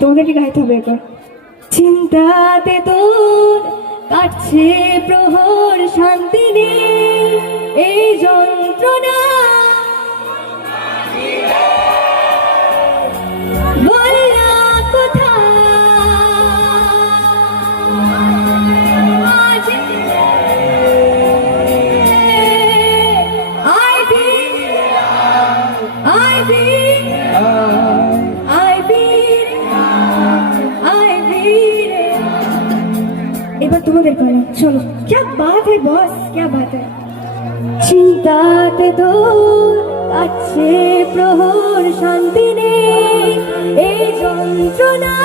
তোমাদেরকে গাইতে হবে একবার? চিন্তাতে তোর কাটছে প্রহর শান্তি নেই এই যন্ত্রণা এবার তোমাদের পালা চলো क्या बात है बॉस क्या बात है চিন্তাতে দোর কাছে প্রহর শান্তি নেই এই যন্ত্রণা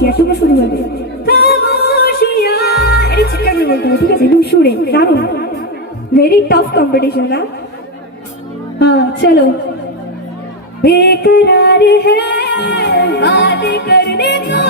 শেয়ারটুকু শুরু হবে এটা চিৎকার করে বলতে হবে ঠিক আছে একদম সুরে দারুণ ভেরি টাফ কম্পিটিশন না हाँ चलो बेकरार है बात करने को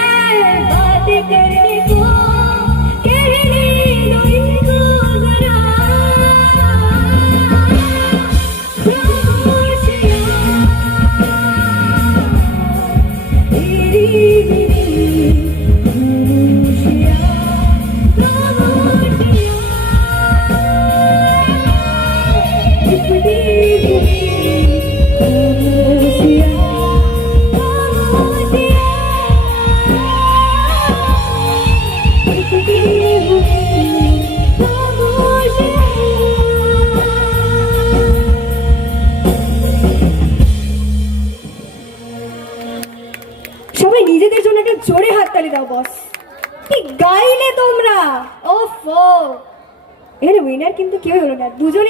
নিজেদের জন্য একটা জোরে হাততালি দাও বস কি গাইলে তোমরা? ও ওফ! এর উইনার কিন্তু কেউ হলো না। দুজনে